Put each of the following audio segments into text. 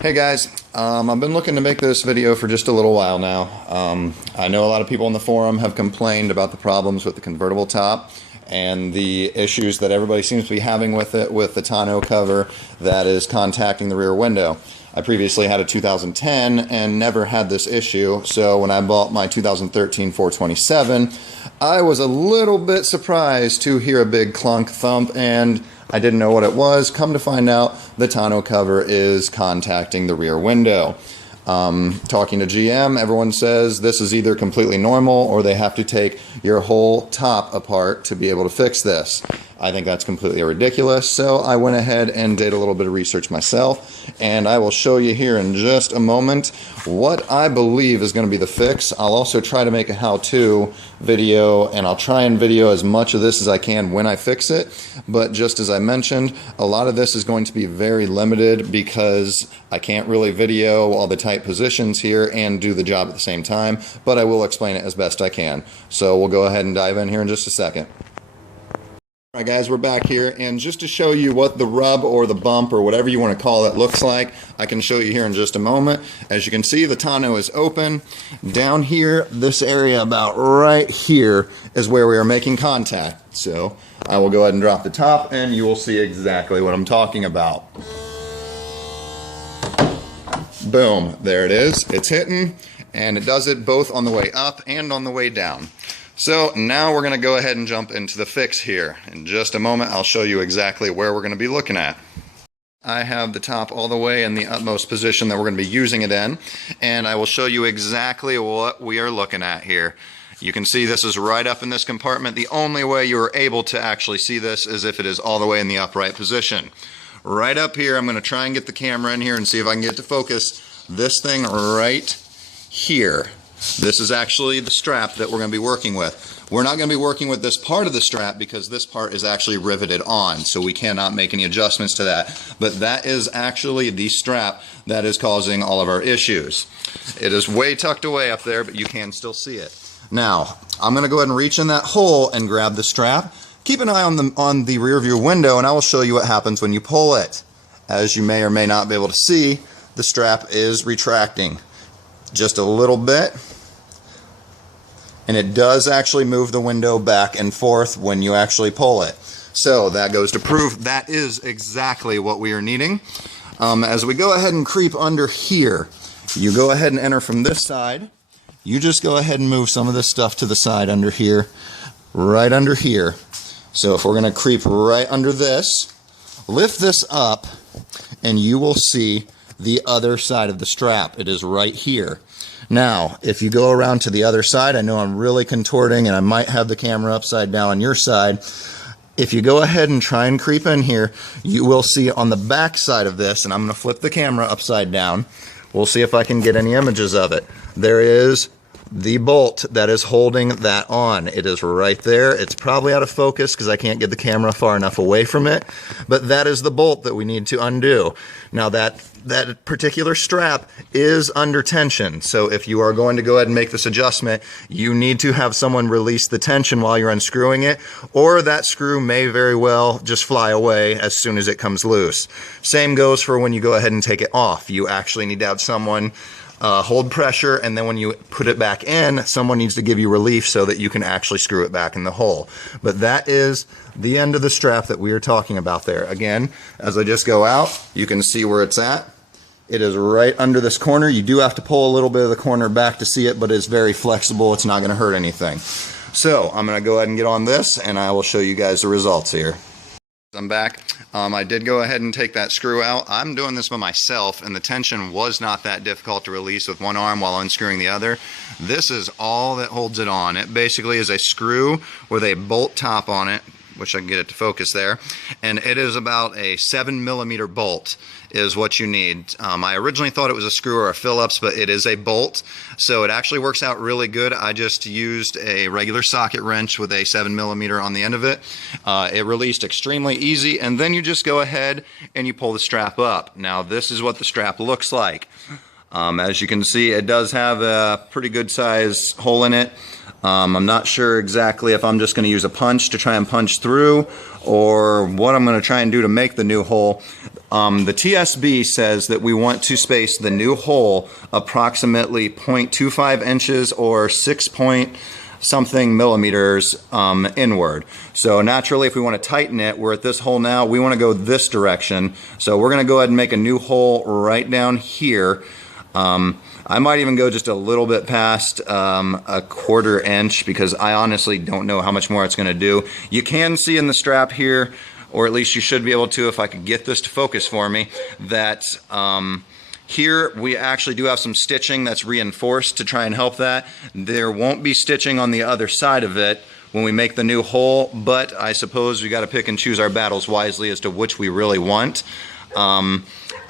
Hey guys, I've been looking to make this video for just a little while now. I know a lot of people on the forum have complained about the problems with the convertible top and the issues that everybody seems to be having with it, with the tonneau cover that is contacting the rear window. I previously had a 2010 and never had this issue, so when I bought my 2013 427, I was a little bit surprised to hear a big clunk thump, and I didn't know what it was. Come to find out, the tonneau cover is contacting the rear window. Talking to GM, everyone says this is either completely normal or they have to take your whole top apart to be able to fix this. I think that's completely ridiculous, so I went ahead and did a little bit of research myself, and I will show you here in just a moment what I believe is going to be the fix. I'll also try to make a how-to video, and I'll try and video as much of this as I can when I fix it, but just as I mentioned, a lot of this is going to be very limited because I can't really video all the tight positions here and do the job at the same time, but I will explain it as best I can. So we'll go ahead and dive in here in just a second. Alright guys, we're back here, and just to show you what the rub or the bump or whatever you want to call it looks like, I can show you here in just a moment. As you can see, the tonneau is open. Down here, this area about right here is where we are making contact. So I will go ahead and drop the top and you will see exactly what I'm talking about. Boom, there it is. It's hitting, and it does it both on the way up and on the way down. So now we're going to go ahead and jump into the fix here. In just a moment, I'll show you exactly where we're going to be looking at. I have the top all the way in the utmost position that we're going to be using it in, and I will show you exactly what we are looking at here. You can see this is right up in this compartment. The only way you are able to actually see this is if it is all the way in the upright position. Right up here, I'm going to try and get the camera in here and see if I can get to focus this thing right here. This is actually the strap that we're going to be working with. We're not going to be working with this part of the strap because this part is actually riveted on, so we cannot make any adjustments to that. But that is actually the strap that is causing all of our issues. It is way tucked away up there, but you can still see it. Now, I'm going to go ahead and reach in that hole and grab the strap. Keep an eye on the rear view window, and I will show you what happens when you pull it. As you may or may not be able to see, the strap is retracting just a little bit, and it does actually move the window back and forth when you actually pull it. So that goes to prove that is exactly what we are needing. As we go ahead and creep under here, you go ahead and enter from this side. You just go ahead and move some of this stuff to the side under here, right under here. So if we're going to creep right under this, lift this up, and you will see the other side of the strap. It is right here. Now, if you go around to the other side, I know I'm really contorting and I might have the camera upside down on your side. If you go ahead and try and creep in here, you will see on the back side of this, and I'm going to flip the camera upside down. We'll see if I can get any images of it. There is the bolt that is holding that on. It is right there. It's probably out of focus because I can't get the camera far enough away from it, but that is the bolt that we need to undo. Now that particular strap is under tension, so if you are going to go ahead and make this adjustment, you need to have someone release the tension while you're unscrewing it, or that screw may very well just fly away as soon as it comes loose. Same goes for when you go ahead and take it off. You actually need to have someone hold pressure, and then when you put it back in, someone needs to give you relief so that you can actually screw it back in the hole. But that is the end of the strap that we are talking about there. Again, as I just go out, you can see where it's at. It is right under this corner. You do have to pull a little bit of the corner back to see it, but it's very flexible. It's not going to hurt anything. So I'm going to go ahead and get on this, and I will show you guys the results here. I'm back. I did go ahead and take that screw out. I'm doing this by myself, and the tension was not that difficult to release with one arm while unscrewing the other. This is all that holds it on. It basically is a screw with a bolt top on it, which I can get it to focus there, and it is about a 7mm bolt is what you need. I originally thought it was a screw or a Phillips, but it is a bolt, so it actually works out really good. I just used a regular socket wrench with a 7mm on the end of it. It released extremely easy, and then you just go ahead and you pull the strap up. Now this is what the strap looks like. As you can see, it does have a pretty good size hole in it. I'm not sure exactly if I'm just going to use a punch to try and punch through or what I'm going to try and do to make the new hole. The TSB says that we want to space the new hole approximately 0.25 inches or 6 point something millimeters inward. So naturally, if we want to tighten it, we're at this hole now, we want to go this direction. So we're going to go ahead and make a new hole right down here. I might even go just a little bit past a 1/4 inch because I honestly don't know how much more it's going to do. You can see in the strap here, or at least you should be able to if I could get this to focus for me, that here we actually do have some stitching that's reinforced to try and help that. There won't be stitching on the other side of it when we make the new hole, but I suppose we got to pick and choose our battles wisely as to which we really want.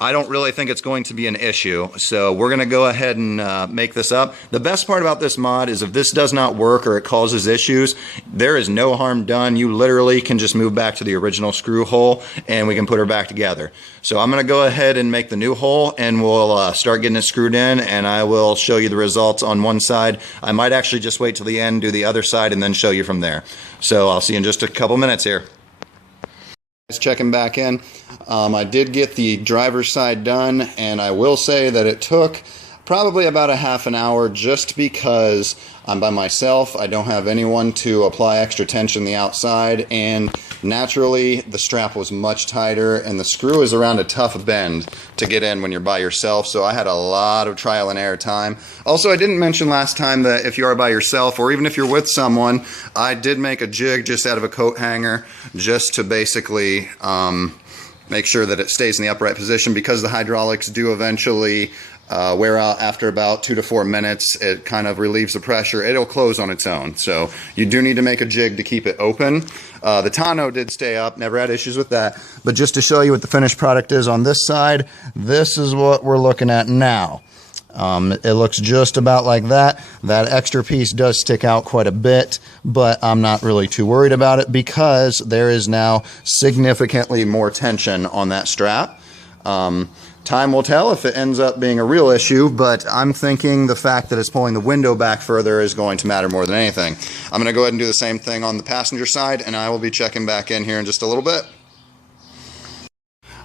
I don't really think it's going to be an issue, so we're going to go ahead and make this up. The best part about this mod is if this does not work or it causes issues, there is no harm done. You literally can just move back to the original screw hole and we can put her back together. So I'm going to go ahead and make the new hole and we'll start getting it screwed in, and I will show you the results on one side. I might actually just wait till the end, do the other side, and then show you from there. So I'll see you in just a couple minutes here. Checking back in. I did get the driver's side done, and I will say that it took probably about a half an hour just because I'm by myself. I don't have anyone to apply extra tension on the outside, and naturally the strap was much tighter and the screw is around a tough bend to get in when you're by yourself, so I had a lot of trial and error time. Also, I didn't mention last time that if you are by yourself or even if you're with someone, I did make a jig just out of a coat hanger just to basically make sure that it stays in the upright position, because the hydraulics do eventually wear out after about 2 to 4 minutes. It kind of relieves the pressure. It'll close on its own, so you do need to make a jig to keep it open. The tonneau did stay up, never had issues with that, but just to show you what the finished product is on this side, this is what we're looking at now. It looks just about like that. That extra piece does stick out quite a bit, but I'm not really too worried about it because there is now significantly more tension on that strap. Time will tell if it ends up being a real issue, but I'm thinking the fact that it's pulling the window back further is going to matter more than anything. I'm going to go ahead and do the same thing on the passenger side, and I will be checking back in here in just a little bit.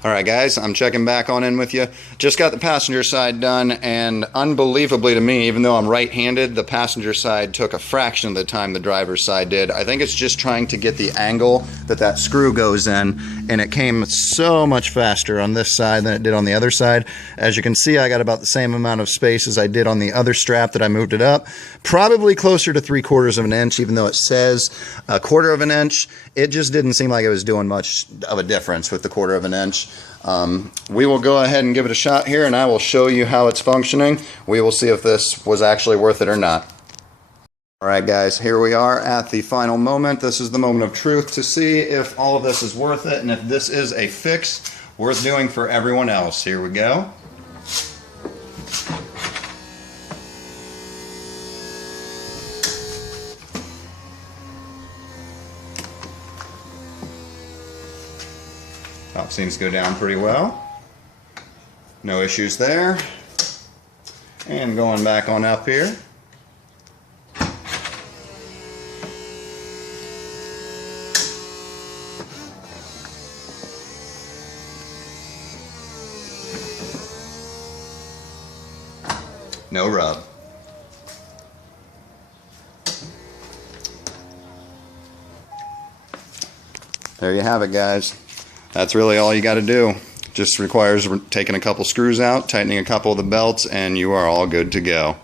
Alright guys, I'm checking back on in with you. Just got the passenger side done, and unbelievably to me, even though I'm right-handed, the passenger side took a fraction of the time the driver's side did. I think it's just trying to get the angle that that screw goes in, and it came so much faster on this side than it did on the other side. As you can see, I got about the same amount of space as I did on the other strap that I moved it up. Probably closer to 3/4 of an inch, even though it says a 1/4 of an inch. It just didn't seem like it was doing much of a difference with the 1/4 of an inch. We will go ahead and give it a shot here, and I will show you how it's functioning. We will see if this was actually worth it or not. Alright guys, here we are at the final moment. This is the moment of truth to see if all of this is worth it and if this is a fix worth doing for everyone else. Here we go. Top seems to go down pretty well. No issues there. And going back on up here. No rub. There you have it, guys. That's really all you got to do. Just requires taking a couple screws out, tightening a couple of the belts, and you are all good to go.